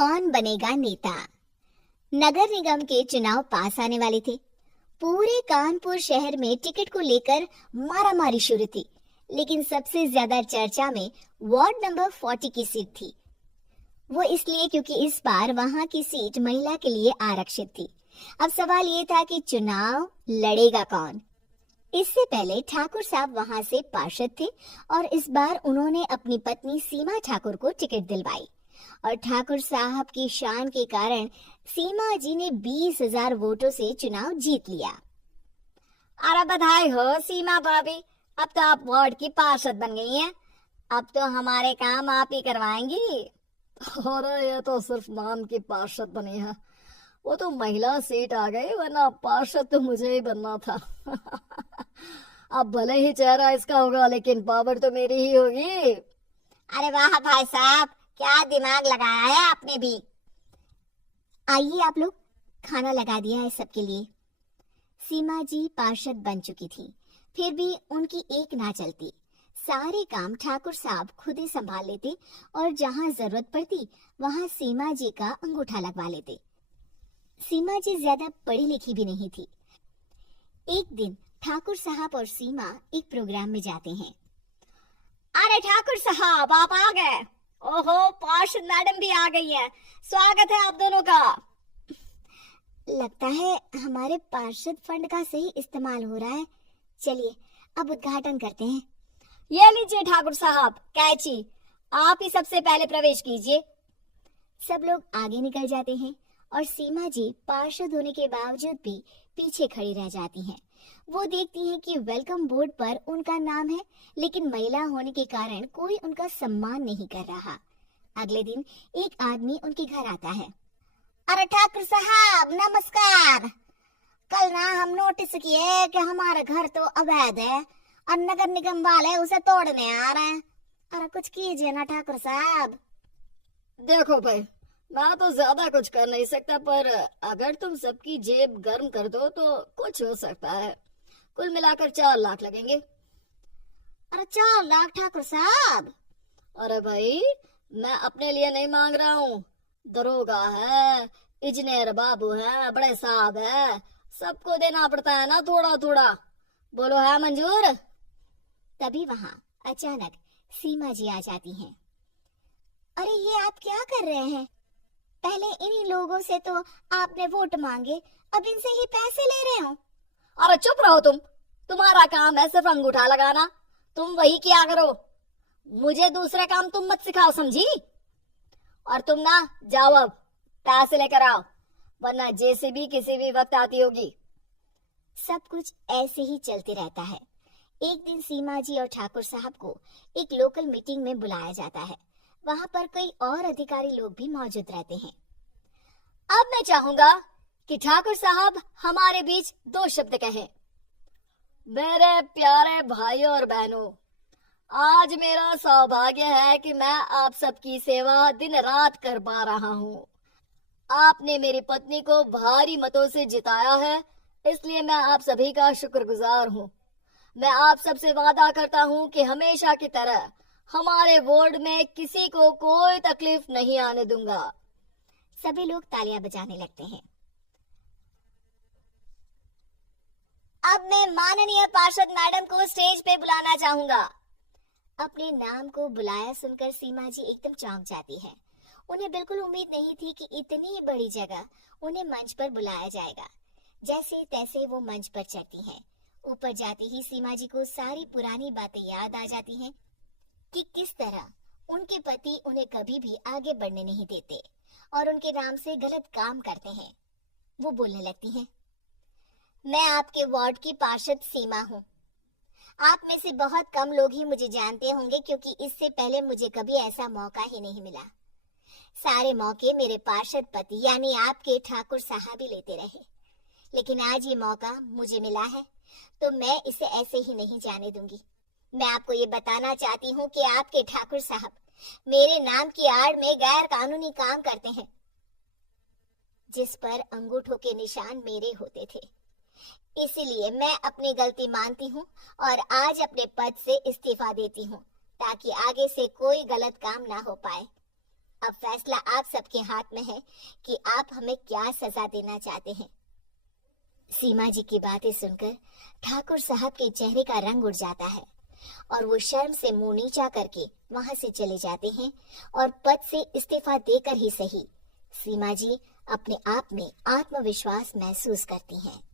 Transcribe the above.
कौन बनेगा नेता। नगर निगम के चुनाव पास आने वाले थे। पूरे कानपुर शहर में टिकट को लेकर मारामारी शुरू थी, लेकिन सबसे ज्यादा चर्चा में वार्ड नंबर 40 की सीट थी। वो इसलिए क्योंकि इस बार वहां की सीट महिला के लिए आरक्षित थी। अब सवाल ये था कि चुनाव लड़ेगा कौन। इससे पहले ठाकुर साहब वहां से पार्षद थे और इस बार उन्होंने अपनी पत्नी सीमा ठाकुर को टिकट दिलवाई और ठाकुर साहब की शान के कारण सीमा जी ने 20,000 वोटों से चुनाव जीत लिया। अरे बधाई हो सीमा भाभी, अब तो आप वार्ड की पार्षद बन गई हैं। अब तो हमारे काम आप ही करवाएंगी। अरे ये तो सिर्फ नाम की पार्षद बनी है, वो तो महिला सीट आ गई, वरना पार्षद तो मुझे ही बनना था। अब भले ही चेहरा इसका होगा, लेकिन पावर तो मेरी ही होगी। अरे वाह भाई साहब, क्या दिमाग लगाया है आपने भी। आइए आप लोग, खाना लगा दिया है सबके लिए। सीमा जी पार्षद बन चुकी थी, फिर भी उनकी एक ना चलती। सारे काम ठाकुर साहब खुद ही संभाल लेते और जहां जरूरत पड़ती वहां सीमा जी का अंगूठा लगवा लेते। सीमा जी ज्यादा पढ़ी लिखी भी नहीं थी। एक दिन ठाकुर साहब और सीमा एक प्रोग्राम में जाते हैं। अरे ठाकुर साहब, आप आ गए। ओहो, पार्षद मैडम भी आ गई हैं। स्वागत है आप दोनों का। लगता है हमारे पार्षद फंड का सही इस्तेमाल हो रहा है। चलिए अब उद्घाटन करते हैं। ये लीजिए ठाकुर साहब कैची, आप ही सबसे पहले प्रवेश कीजिए। सब लोग आगे निकल जाते हैं और सीमा जी पार्षद होने के बावजूद भी पीछे खड़ी रह जाती हैं। वो देखती हैं कि वेलकम बोर्ड पर उनका नाम है, लेकिन महिला होने के कारण कोई उनका सम्मान नहीं कर रहा। अगले दिन एक आदमी उनके घर आता है। अरे ठाकुर साहब नमस्कार। कल ना हम नोटिस किए कि हमारा घर तो अवैध है और नगर निगम वाले उसे तोड़ने आ रहे हैं। अरे कुछ कीजिए ना ठाकुर साहब। देखो भाई, मैं तो ज्यादा कुछ कर नहीं सकता, पर अगर तुम सबकी जेब गर्म कर दो तो कुछ हो सकता है। कुल मिलाकर 4 लाख लगेंगे। अरे 4 लाख ठाकुर साहब? अरे भाई, मैं अपने लिए नहीं मांग रहा हूँ। दरोगा है, इंजीनियर बाबू है, बड़े साहब है, सबको देना पड़ता है ना थोड़ा थोड़ा। बोलो है मंजूर? तभी वहाँ अचानक सीमा जी आ जाती हैं। अरे ये आप क्या कर रहे हैं? पहले इन्हीं लोगों से तो आपने वोट मांगे, अब इनसे ही पैसे ले रहे हो। अरे चुप रहो तुम, तुम्हारा काम है सिर्फ अंगूठा लगाना, तुम वही किया करो। मुझे दूसरा काम तुम मत सिखाओ, समझी? और तुम ना जाओ, अब पैसे लेकर आओ, वरना जेसीबी किसी भी वक्त आती होगी। सब कुछ ऐसे ही चलते रहता है। एक दिन सीमा जी और ठाकुर साहब को एक लोकल मीटिंग में बुलाया जाता है। वहां पर कई और अधिकारी लोग भी मौजूद रहते हैं। अब मैं चाहूंगा कि ठाकुर साहब हमारे बीच 2 शब्द कहें। मेरे प्यारे भाइयों और बहनों, आज मेरा सौभाग्य है कि मैं आप सबकी सेवा दिन रात कर पा रहा हूँ। आपने मेरी पत्नी को भारी मतों से जिताया है, इसलिए मैं आप सभी का शुक्रगुजार हूँ। मैं आप सबसे वादा करता हूँ कि हमेशा की तरह हमारे वार्ड में किसी को कोई तकलीफ नहीं आने दूंगा। सभी लोग तालियां बजाने लगते हैं। अब मैं माननीय पार्षद मैडम को स्टेज पे बुलाना चाहूंगा। अपने नाम को बुलाया सुनकर सीमा जी एकदम चौंक जाती है। उन्हें बिल्कुल उम्मीद नहीं थी कि इतनी बड़ी जगह उन्हें मंच पर बुलाया जाएगा। जैसे तैसे वो मंच पर चढ़ती हैं। ऊपर जाते ही सीमा जी को सारी पुरानी बातें याद आ जाती हैं कि किस तरह उनके पति उन्हें कभी भी आगे बढ़ने नहीं देते और उनके नाम से गलत काम करते हैं। वो बोलने लगती हैं, मैं आपके वार्ड की पार्षद सीमा हूँ। आप में से बहुत कम लोग ही मुझे जानते होंगे, क्योंकि इससे पहले मुझे कभी ऐसा मौका ही नहीं मिला। सारे मौके मेरे पार्षद पति यानी आपके ठाकुर साहब ही लेते रहे, लेकिन आज ये मौका मुझे मिला है तो मैं इसे ऐसे ही नहीं जाने दूंगी। मैं आपको ये बताना चाहती हूँ कि आपके ठाकुर साहब मेरे नाम की आड़ में गैर कानूनी काम करते हैं, जिस पर अंगूठों के निशान मेरे होते थे। इसीलिए मैं अपनी गलती मानती हूँ और आज अपने पद से इस्तीफा देती हूँ, ताकि आगे से कोई गलत काम ना हो पाए। अब फैसला आप सबके हाथ में है कि आप हमें क्या सजा देना चाहते हैं। सीमा जी की बातें सुनकर ठाकुर साहब के चेहरे का रंग उड़ जाता है और वो शर्म से मुंह नीचा करके वहां से चले जाते हैं और पद से इस्तीफा देकर ही सही सीमा जी अपने आप में आत्मविश्वास महसूस करती हैं।